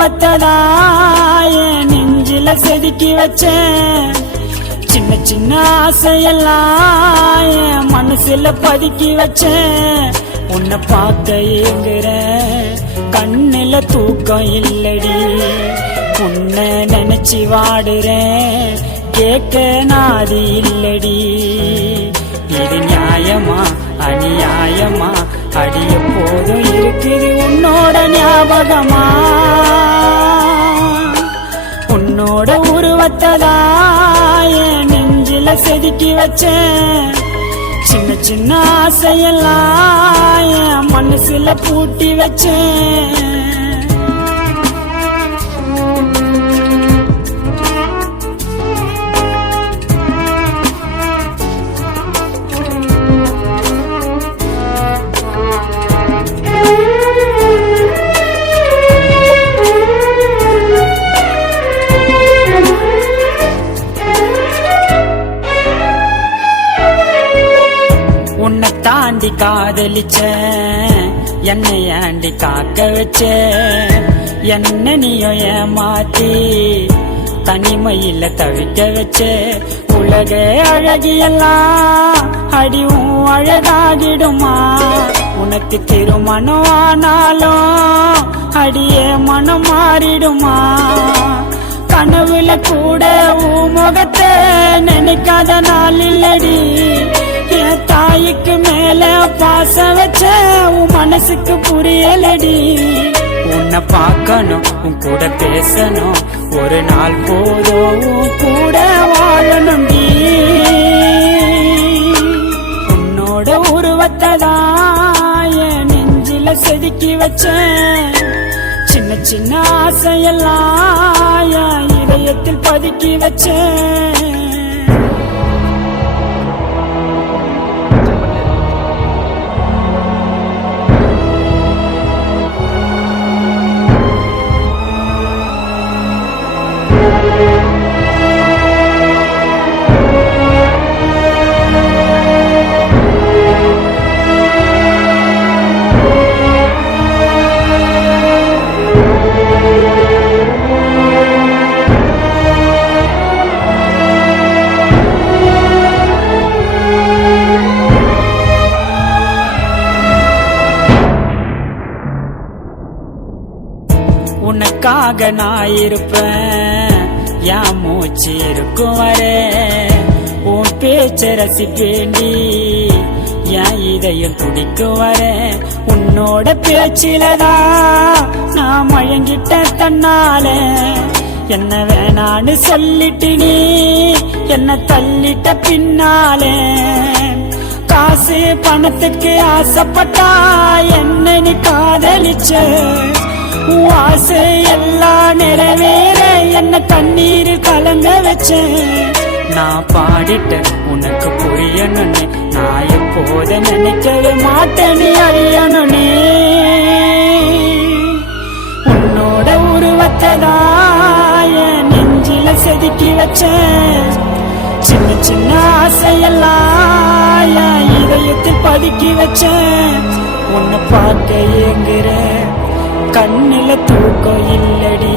உருவத்ததா என் நெஞ்சில செதுக்கி வச்சேன். சின்ன சின்ன ஆசையெல்லாம் என் மனசுல பதுக்கி வச்சேன். உன்னை பார்க்க ஏங்குறேன், கண்ணுல தூக்கம் இல்லடி. உன்னை நினைச்சு வாடுறேன், கேட்க நாதி இல்லடி. இது நியாயமா அநியாயமா? அடிய போதும் இருக்குது உன்னோட ஞாபகமா? உன்னோட உருவத்ததா என் நெஞ்சில செதுக்கி வச்சேன். சின்ன சின்ன ஆசையெல்லாம் என் மனசுல பூட்டி வச்சேன். உன்னை தாண்டி காதலிச்ச, என்னை ஆண்டி காக்க வச்ச. என்ன நீயோ ஏமாத்தி தனிமையில தவிக்க வச்ச. உலக அழகியெல்லாம் அடிவும் அழகாகிடுமா? உனக்கு திருமணம் ஆனாலும் அடியே மனம் மாறிடுமா? கனவுல கூட உன் முகத்தை நினைக்காத நாள் இல்லடி. என் தாய்க்கு மேல பாசம் வச்ச உன் மனசுக்கு புரியலடி. உன்னை பார்க்கணும், உன் கூட பேசணும், ஒரு நாள் போதும் உன் கூட வாழணும்டி. உன்னோட உருவத்ததா என் நெஞ்சில செதுக்கி வச்சேன். சின்ன சின்ன ஆசையெல்லாம் என் இதயத்தில் பதுக்கி வச்சேன். உனக்காக நான் இருப்பேன், என் மூச்சு இருக்கும் வரை. உன் பேச்ச ரசிப்பேண்டி, என் இதயம் துடிக்கும் வரை. உன்னோட பேச்சிலதான் நான் மயங்கிட்ட தன்னால. என்ன வேணான்னு சொல்லிட்டு நீ என்ன தள்ளிட்ட பின்னாலே. காசு பணத்துக்கு ஆசைப்பட்டா என்ன நீ காதலிச்ச. ஆசை எல்லாம் நிறைவேற என்ன கண்ணீர் கலங்க வச்சேன். நான் பாடிட்ட உனக்கு புரியணும்னு நான் எப்போத நினைக்கவே மாட்டேன் அழியணும்னே. உன்னோட உருவத்ததா என் நெஞ்சில செதுக்கி வச்சேன். சின்ன சின்ன ஆசையெல்லாம் என் இதயத்தில் பதுக்கி வச்சேன். உன்னை பார்க்க ஏங்குறேன், கண்ணுல தூக்கம் இல்லடி.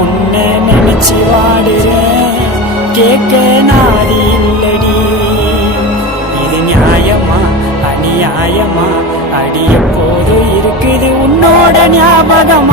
உன்னை நினைச்சு வாடுறேன், கேட்க நாதி இல்லடி. இது நியாயமா அநியாயமா? அடிய போது இருக்குது உன்னோட ஞாபகமா?